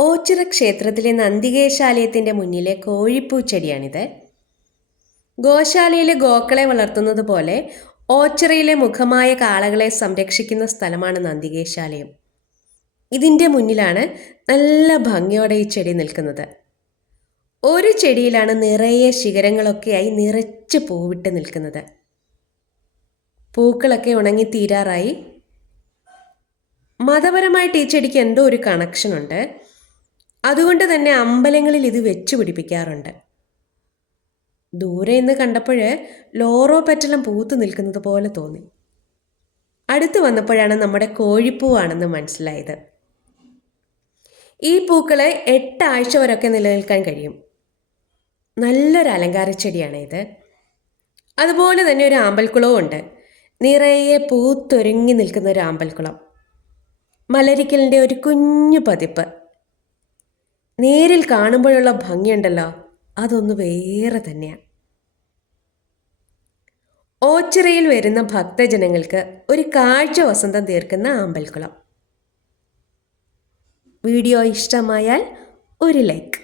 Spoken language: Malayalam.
ഓച്ചിറ ക്ഷേത്രത്തിലെ നന്ദികേശാലയത്തിന്റെ മുന്നിലെ കോഴിപ്പൂച്ചെടിയാണിത്. ഗോശാലയിലെ ഗോക്കളെ വളർത്തുന്നത് പോലെ ഓച്ചിറയിലെ മുഖമായ കാളകളെ സംരക്ഷിക്കുന്ന സ്ഥലമാണ് നന്ദികേശാലയം. ഇതിന്റെ മുന്നിലാണ് നല്ല ഭംഗിയോടെ ഈ ചെടി നിൽക്കുന്നത്. ഒരു ചെടിയിലാണ് നിറയെ ശിഖരങ്ങളൊക്കെയായി നിറച്ച് പൂവിട്ട് നിൽക്കുന്നത്. പൂക്കളൊക്കെ ഉണങ്ങി തീരാറായി. മതപരമായിട്ട് ഈ ചെടിക്ക് എന്തോ ഒരു കണക്ഷൻ ഉണ്ട്. അതുകൊണ്ട് തന്നെ അമ്പലങ്ങളിൽ ഇത് വെച്ചു പിടിപ്പിക്കാറുണ്ട്. ദൂരെ നിന്ന് കണ്ടപ്പോൾ ലോറോ പെറ്റലം പൂത്തു നിൽക്കുന്നത് പോലെ തോന്നി. അടുത്ത് വന്നപ്പോഴാണ് നമ്മുടെ കോഴിപ്പൂവാണെന്ന് മനസ്സിലായത്. ഈ പൂക്കളെ എട്ടാഴ്ച വരെയൊക്കെ നിലനിൽക്കാൻ കഴിയും. നല്ലൊരു അലങ്കാര ചെടിയാണ് ഇത് അതുപോലെ തന്നെ ഒരു ആമ്പൽക്കുളവും ഉണ്ട്. നിറയെ പൂത്തൊരുങ്ങി നിൽക്കുന്ന ഒരു ആമ്പൽക്കുളം. മലരിക്കലിന്റെ ഒരു കുഞ്ഞു പതിപ്പ്. നേരിൽ കാണുമ്പോഴുള്ള ഭംഗിയുണ്ടല്ലോ. അതൊന്ന് വേറെ തന്നെയാണ് ഓച്ചിറയിൽ വരുന്ന ഭക്തജനങ്ങൾക്ക് ഒരു കാഴ്ച വസന്തം തീർക്കുന്ന ആമ്പൽക്കുളം വീഡിയോ ഇഷ്ടമായാൽ ഒരു ലൈക്ക്.